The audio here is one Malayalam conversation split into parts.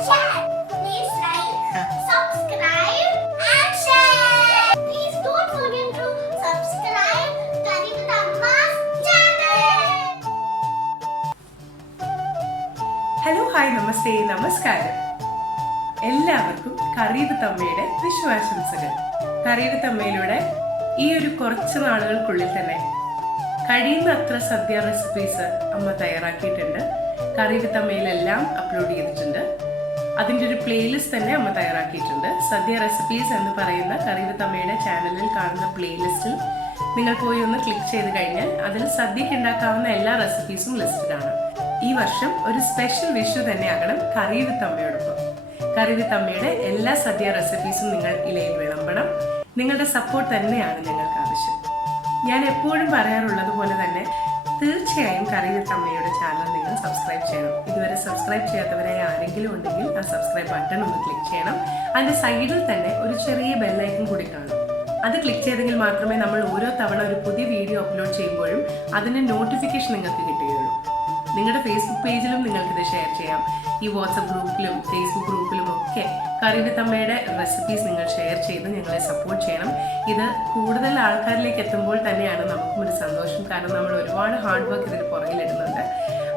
ഹലോ ഹായ് നമസ്തേ നമസ്കാരം എല്ലാവർക്കും കറിയത് തമ്മയുടെ വിശ്വാശംസകൾ കറിയത് തമ്മയിലൂടെ ഈ ഒരു കുറച്ച് നാളുകൾക്കുള്ളിൽ തന്നെ കഴിയുന്ന അത്ര സദ്യ റെസിപ്പീസ് അമ്മ തയ്യാറാക്കിയിട്ടുണ്ട്. കറിയത് തമ്മയിലെല്ലാം അപ്ലോഡ് ചെയ്തിട്ടുണ്ട്. അതിന്റെ ഒരു പ്ലേലിസ്റ്റ് തന്നെ അമ്മ തയ്യാറാക്കിയിട്ടുണ്ട്. സദ്യ റെസിപ്പീസ് എന്ന് പറയുന്ന കറീത് അമ്മയുടെ ചാനലിൽ കാണുന്ന പ്ലേലിസ്റ്റിൽ നിങ്ങൾ പോയി ഒന്ന് ക്ലിക്ക് ചെയ്ത് കഴിഞ്ഞാൽ അതിൽ സദ്യക്ക് ഉണ്ടാക്കാവുന്ന എല്ലാ റെസിപ്പീസും ലിസ്റ്റഡ് ആണ് ഈ വർഷം ഒരു സ്പെഷ്യൽ വിഷു തന്നെയാകണം കറി വിത്ത് അമ്മയോടൊപ്പം കറി വിത്ത് അമ്മയുടെ എല്ലാ സദ്യ റെസിപ്പീസും നിങ്ങൾ ഇലയിൽ വിളമ്പണം. നിങ്ങളുടെ സപ്പോർട്ട് തന്നെയാണ് ഞങ്ങൾക്ക് ആവശ്യം ഞാൻ എപ്പോഴും പറയാറുള്ളത് പോലെ തന്നെ തീർച്ചയായും കറി വിത്ത് അമ്മയുടെ ചാനൽ നിങ്ങൾ സബ്സ്ക്രൈബ് ചെയ്യണം. ഇതുവരെ സബ്സ്ക്രൈബ് ചെയ്യാത്തവരായി ആരെങ്കിലും ഉണ്ടെങ്കിൽ ആ സബ്സ്ക്രൈബ് ബട്ടൺ ഒന്ന് ക്ലിക്ക് ചെയ്യണം. അതിന്റെ സൈഡിൽ തന്നെ ഒരു ചെറിയ ബെല്ലൈക്കൺ കൂടി കാണും. അത് ക്ലിക്ക് ചെയ്തെങ്കിൽ മാത്രമേ നമ്മൾ ഓരോ തവണ ഒരു പുതിയ വീഡിയോ അപ്ലോഡ് ചെയ്യുമ്പോഴും അതിന് നോട്ടിഫിക്കേഷൻ നിങ്ങൾക്ക് കിട്ടുകയുള്ളൂ. നിങ്ങളുടെ ഫേസ്ബുക്ക് പേജിലും നിങ്ങൾക്കിത് ഷെയർ ചെയ്യാം. ഈ വാട്സപ്പ് ഗ്രൂപ്പിലും ഫേസ്ബുക്ക് ഗ്രൂപ്പിലും ഒക്കെ കറിവിത്തമ്മയുടെ റെസിപ്പീസ് നിങ്ങൾ ഷെയർ ചെയ്ത് ഞങ്ങളെ സപ്പോർട്ട് ചെയ്യണം. ഇത് കൂടുതൽ ആൾക്കാരിലേക്ക് എത്തുമ്പോൾ തന്നെയാണ് നമുക്കും ഒരു സന്തോഷം. കാരണം നമ്മൾ ഒരുപാട് ഹാർഡ് വർക്ക് ഇതിന് പുറകിലിടുന്നുണ്ട്.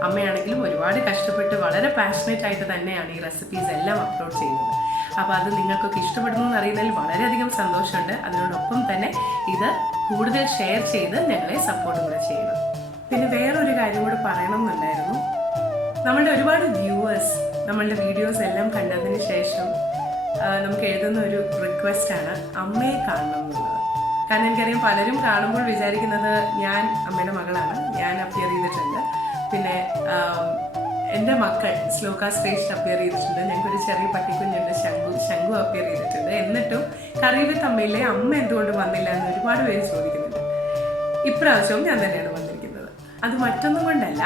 അമ്മയാണെങ്കിലും ഒരുപാട് കഷ്ടപ്പെട്ട് വളരെ പാഷനേറ്റ് ആയിട്ട് തന്നെയാണ് ഈ റെസിപ്പീസ് എല്ലാം അപ്ലോഡ് ചെയ്യുന്നത്. അപ്പോൾ അത് നിങ്ങൾക്കൊക്കെ ഇഷ്ടപ്പെടുന്നു എന്ന് അറിയുന്നതിൽ വളരെയധികം സന്തോഷമുണ്ട്. അതിനോടൊപ്പം തന്നെ ഇത് കൂടുതൽ ഷെയർ ചെയ്ത് ഞങ്ങളെ സപ്പോർട്ട് കൂടെ ചെയ്യണം. പിന്നെ വേറൊരു കാര്യം കൂടെ പറയണം എന്നുണ്ടായിരുന്നു നമ്മളുടെ ഒരുപാട് വ്യൂവേഴ്സ് നമ്മളുടെ വീഡിയോസ് എല്ലാം കണ്ടതിന് ശേഷം നമുക്ക് എഴുതുന്ന ഒരു റിക്വസ്റ്റ് ആണ് അമ്മയെ കാണണം എന്നുള്ളത് കാരണം എനിക്കറിയാം പലരും കാണുമ്പോൾ വിചാരിക്കുന്നത് ഞാൻ അമ്മയുടെ മകളാണ് ഞാൻ അപ്പിയർ ചെയ്തിട്ടുണ്ട്. പിന്നെ എന്റെ മക്കൾ ശ്ലോക ശ്രേഷ്ഠ അപ്പിയർ ചെയ്തിട്ടുണ്ട്. ഞങ്ങൾക്കൊരു ചെറിയ പട്ടിക്കുഞ്ഞുണ്ട് ശംഖു ശംഖു അപ്പിയർ ചെയ്തിട്ടുണ്ട്. എന്നിട്ടും കറിവിൽ തമ്മയിലെ അമ്മ എന്തുകൊണ്ട് വന്നില്ല എന്ന് ഒരുപാട് പേര് ചോദിക്കുന്നുണ്ട്. ഇപ്രാവശ്യവും ഞാൻ തന്നെയാണ് വന്നിരിക്കുന്നത്. അത് മറ്റൊന്നും കൊണ്ടല്ല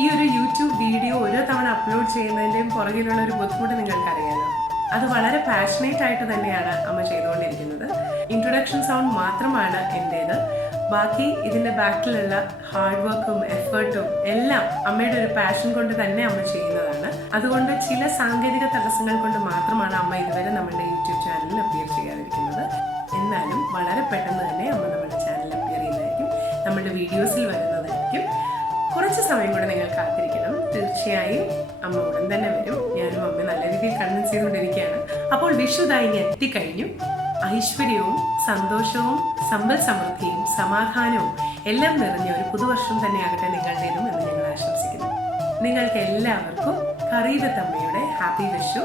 ഈ ഒരു യൂട്യൂബ് വീഡിയോ ഓരോ തവണ അപ്ലോഡ് ചെയ്യുന്നതിന്റെയും പുറകിലുള്ള ഒരു ബുദ്ധിമുട്ട് നിങ്ങൾക്കറിയാലോ. അത് വളരെ പാഷനേറ്റ് ആയിട്ട് തന്നെയാണ് അമ്മ ചെയ്തുകൊണ്ടിരിക്കുന്നത്. ഇൻട്രൊഡക്ഷൻ സൗണ്ട് മാത്രമാണ് എന്റേത് ബാക്കി ഇതിന്റെ ബാക്കിലുള്ള ഹാർഡ് വർക്കും എഫേർട്ടും എല്ലാം അമ്മയുടെ ഒരു പാഷൻ കൊണ്ട് തന്നെ അമ്മ ചെയ്യുന്നതാണ്. അതുകൊണ്ട് ചില സാങ്കേതിക തടസ്സങ്ങൾ കൊണ്ട് മാത്രമാണ് അമ്മ ഇതുവരെ നമ്മുടെ യൂട്യൂബ് ചാനലിൽ അപ്പിയർ ചെയ്യാതിരിക്കുന്നത്. എന്നാലും വളരെ പെട്ടെന്ന് തന്നെ അമ്മ നമ്മുടെ ചാനലിൽ അപ്പിയർ ചെയ്യുന്നതായിരിക്കും. നമ്മുടെ വീഡിയോസിൽ കുറച്ച് സമയം കൂടെ നിങ്ങൾ കാത്തിരിക്കണം. തീർച്ചയായും അമ്മ ഉടൻ തന്നെ വരും. ഞാനും അമ്മ നല്ല രീതിയിൽ കൺവിൻസ് ചെയ്തുകൊണ്ടിരിക്കുകയാണ്. അപ്പോൾ വിഷു ഇങ്ങ് എത്തിക്കഴിഞ്ഞു. ഐശ്വര്യവും സന്തോഷവും സമ്പൽ സമൃദ്ധിയും സമാധാനവും എല്ലാം നിറഞ്ഞ ഒരു പുതുവർഷം തന്നെയാകട്ടെ നിങ്ങളുടേതും എന്ന് ഞങ്ങൾ ആശംസിക്കുന്നു. നിങ്ങൾക്ക് എല്ലാവർക്കും കറീത തമ്മയുടെ ഹാപ്പി വിഷു